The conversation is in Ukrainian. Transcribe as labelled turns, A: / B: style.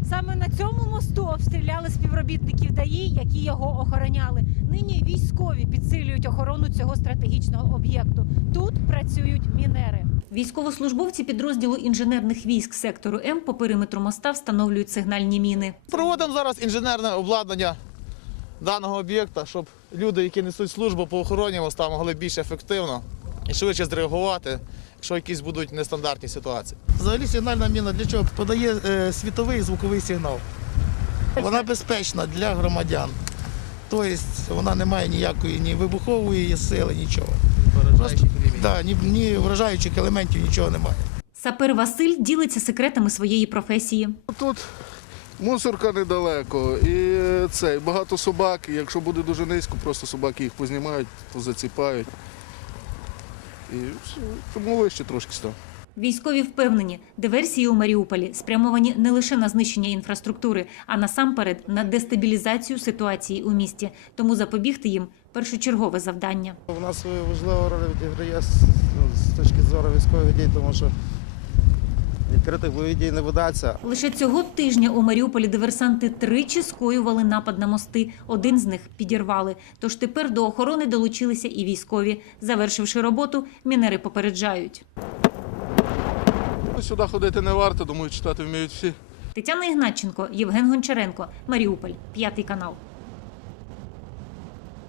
A: Саме на цьому мосту обстріляли співробітників ДАІ, які його охороняли. Нині військові підсилюють охорону цього стратегічного об'єкту. Тут працюють мінери. Військовослужбовці підрозділу інженерних військ сектору М по периметру моста встановлюють сигнальні міни.
B: Проводимо зараз інженерне обладнання даного об'єкта, щоб люди, які несуть службу по охороні моста, могли більш ефективно і швидше зреагувати, якщо якісь будуть нестандартні ситуації.
C: Взагалі сигнальна міна для чого? Подає світовий і звуковий сигнал. Вона безпечна для громадян. Тобто вона не має ніякої ні вибухової сили, нічого. Ні вражаючих елементів, нічого немає.
A: Сапер Василь ділиться секретами своєї професії.
D: Тут мусорка недалеко і багато собак. Якщо буде дуже низько, просто собаки їх познімають, позаціпають. І тому вище трошки став.
A: Військові впевнені, диверсії у Маріуполі спрямовані не лише на знищення інфраструктури, а насамперед на дестабілізацію ситуації у місті. Тому запобігти їм – першочергове завдання.
E: У нас важлива роль відіграє з точки зору військових дій, тому що відкритих бойових дій не ведеться.
A: Лише цього тижня у Маріуполі диверсанти тричі скоювали напад на мости. Один з них підірвали. Тож тепер до охорони долучилися і військові. Завершивши роботу, мінери попереджають.
D: Сюди ходити не варто, думаю, читати вміють всі.
A: Тетяна Ігнатченко, Євген Гончаренко, Маріуполь, 5 канал.